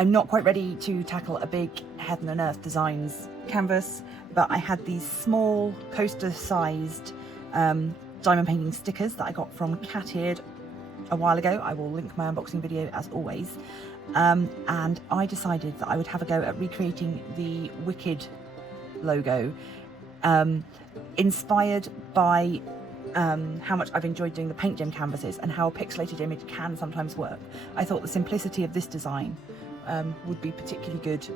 I'm not quite ready to tackle a big Heaven and Earth Designs canvas, but I had these small coaster-sized diamond painting stickers that I got from Cateared a while ago. I will link my unboxing video as always. And I decided that I would have a go at recreating the Wicked logo, inspired by how much I've enjoyed doing the paint gem canvases and how a pixelated image can sometimes work. I thought the simplicity of this design would be particularly good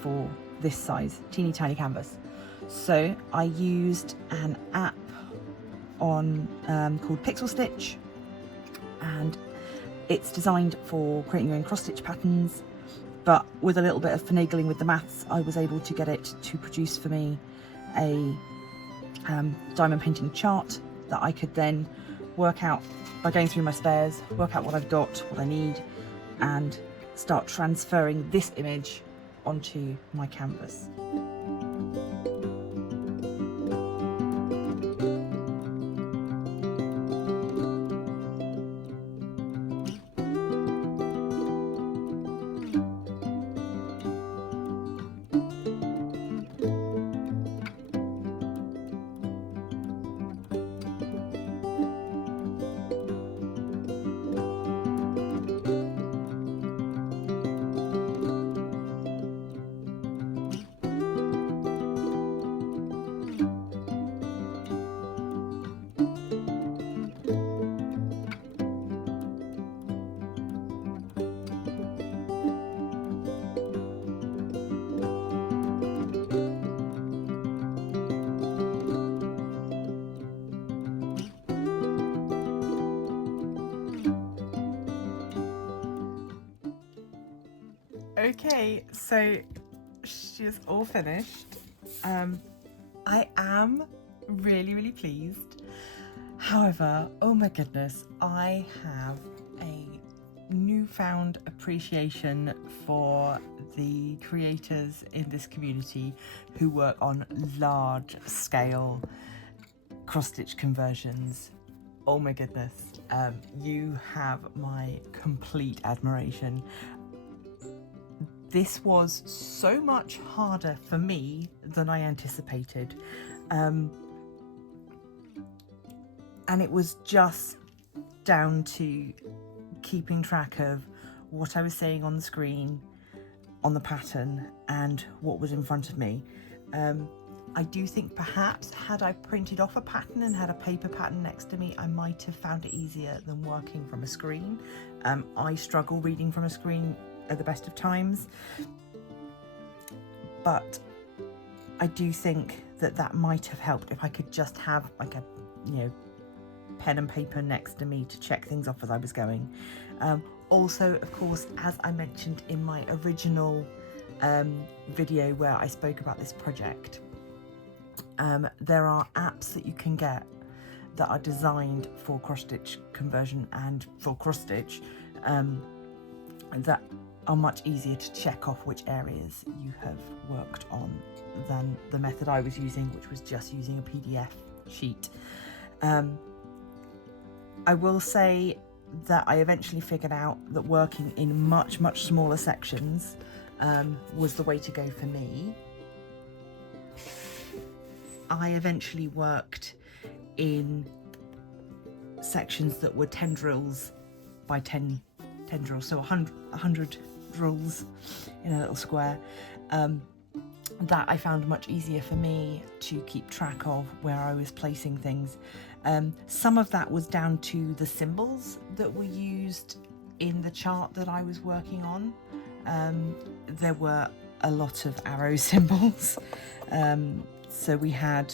for this size, teeny tiny canvas. So I used an app on called Pixel Stitch, and it's designed for creating your own cross stitch patterns, but with a little bit of finagling with the maths, I was able to get it to produce for me a diamond painting chart that I could then work out by going through my spares, work out what I've got, what I need, and start transferring this image onto my canvas. Okay, so she's all finished. I am really pleased. However, oh my goodness, I have a newfound appreciation for the creators in this community who work on large scale cross-stitch conversions. Oh my goodness, you have my complete admiration. This was so much harder for me than I anticipated. And it was just down to keeping track of what I was saying on the screen, on the pattern, and what was in front of me. I do think perhaps had I printed off a pattern and had a paper pattern next to me, I might have found it easier than working from a screen. I struggle reading from a screen at the best of times, but I do think that that might have helped if I could just have like a, pen and paper next to me to check things off as I was going. Also, of course, as I mentioned in my original video where I spoke about this project, there are apps that you can get that are designed for cross-stitch conversion and for cross-stitch that are much easier to check off which areas you have worked on than the method I was using, which was just using a PDF sheet. I will say that I eventually figured out that working in much smaller sections was the way to go for me. I eventually worked in sections that were 10 drills by 10 drills, so 100 drills in a little square. That I found much easier for me to keep track of where I was placing things. Some of that was down to the symbols that were used in the chart that I was working on. There were a lot of arrow symbols. So we had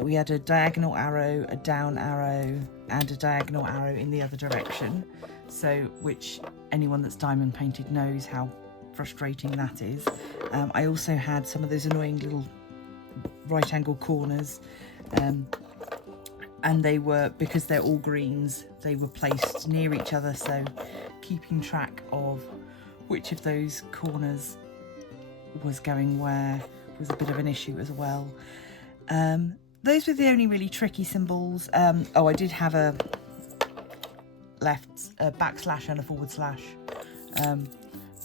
we had a diagonal arrow, a down arrow, and a diagonal arrow in the other direction. So, which anyone that's diamond painted knows how frustrating that is. I also had some of those annoying little right angle corners, and they were, because they're all greens, they were placed near each other, so keeping track of which of those corners was going where was a bit of an issue as well. Those were the only really tricky symbols. Oh, I did have a left a backslash and a forward slash,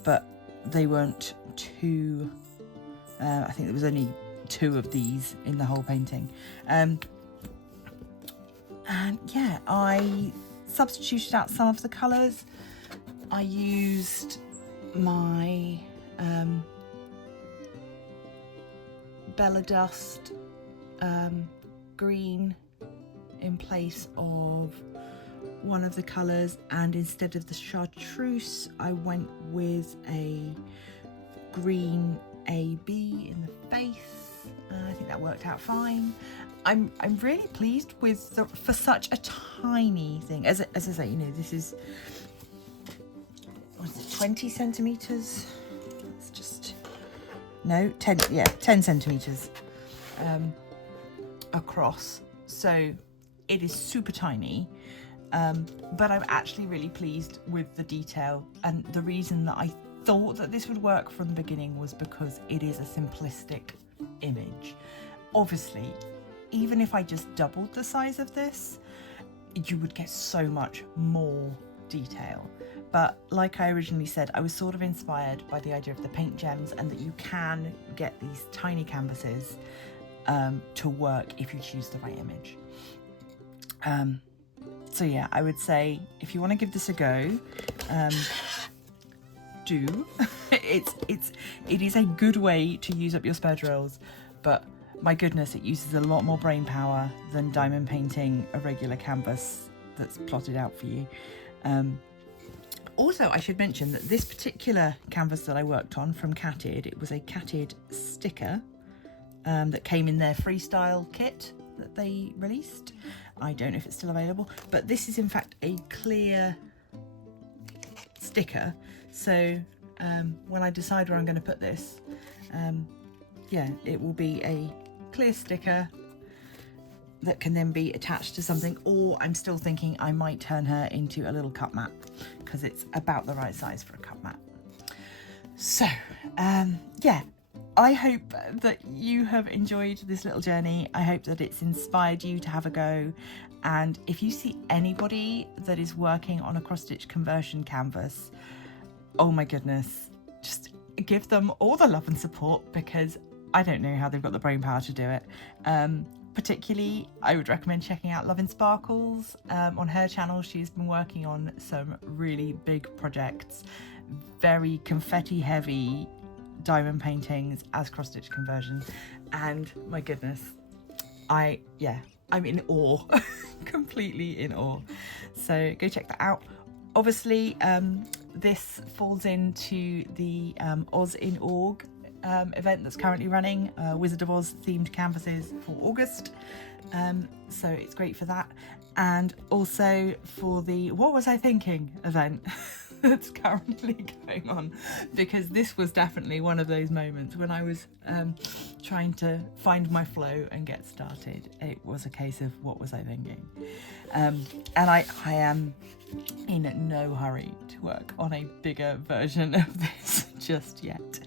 but they weren't too, I think there was only 2 of these in the whole painting. And yeah, I substituted out some of the colours. I used my Bella Dust green in place of one of the colours, and instead of the chartreuse I went with a green AB in the face. I think that worked out fine. I'm really pleased with for such a tiny thing. As I say, you know, this is, what is it, 20 centimetres? It's just, no, 10, yeah, 10 centimetres across. So it is super tiny, but I'm actually really pleased with the detail. And the reason that I thought that this would work from the beginning was because it is a simplistic image. Obviously, even if I just doubled the size of this, you would get so much more detail. But like I originally said, I was sort of inspired by the idea of the paint gems, and that you can get these tiny canvases to work if you choose the right image. So yeah, I would say if you want to give this a go, do. It is a good way to use up your spare drills, but my goodness, it uses a lot more brain power than diamond painting a regular canvas that's plotted out for you. Also, I should mention that this particular canvas that I worked on from Cateared, it was a Cateared sticker that came in their freestyle kit that they released. I don't know if it's still available, but this is in fact a clear sticker. So when I decide where I'm going to put this, yeah, it will be a clear sticker that can then be attached to something, or I'm still thinking I might turn her into a little cup mat because it's about the right size for a cup mat. So yeah, I hope that you have enjoyed this little journey. I hope that it's inspired you to have a go, and if you see anybody that is working on a cross-stitch conversion canvas, oh my goodness, just give them all the love and support, because I don't know how they've got the brain power to do it. Particularly, I would recommend checking out Love in Sparkles. On her channel, she's been working on some really big projects, very confetti heavy diamond paintings as cross-stitch conversions, and my goodness, I'm in awe. Completely in awe. So go check that out. Obviously, this falls into the Oz in Org event that's currently running, Wizard of Oz themed canvases for August, so it's great for that, and also for the What Was I Thinking event that's currently going on, because this was definitely one of those moments when I was trying to find my flow and get started. It was a case of what was I thinking, and I am in no hurry to work on a bigger version of this just yet.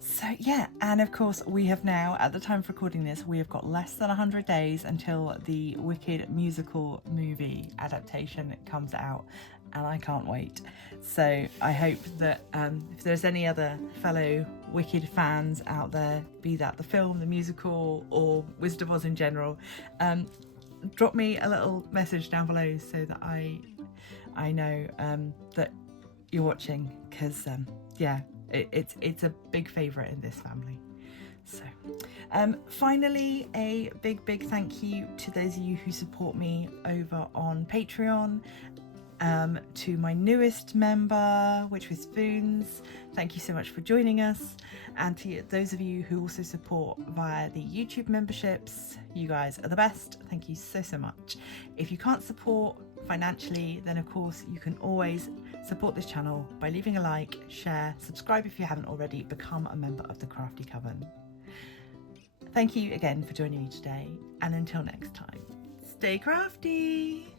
So yeah, and of course we have now, at the time of recording this, we have got less than 100 days until the Wicked musical movie adaptation comes out, and I can't wait. So I hope that if there's any other fellow Wicked fans out there, be that the film, the musical, or Wizard of Oz in general, drop me a little message down below so that I know that you're watching, because yeah, it's a big favourite in this family. So finally, a big thank you to those of you who support me over on Patreon. To my newest member, Witch with Spoons, thank you so much for joining us, and to those of you who also support via the YouTube memberships, you guys are the best. Thank you so much. If you can't support financially, then of course you can always support this channel by leaving a like, share, subscribe if you haven't already, become a member of the Crafty Coven. Thank you again for joining me today, and until next time, stay crafty!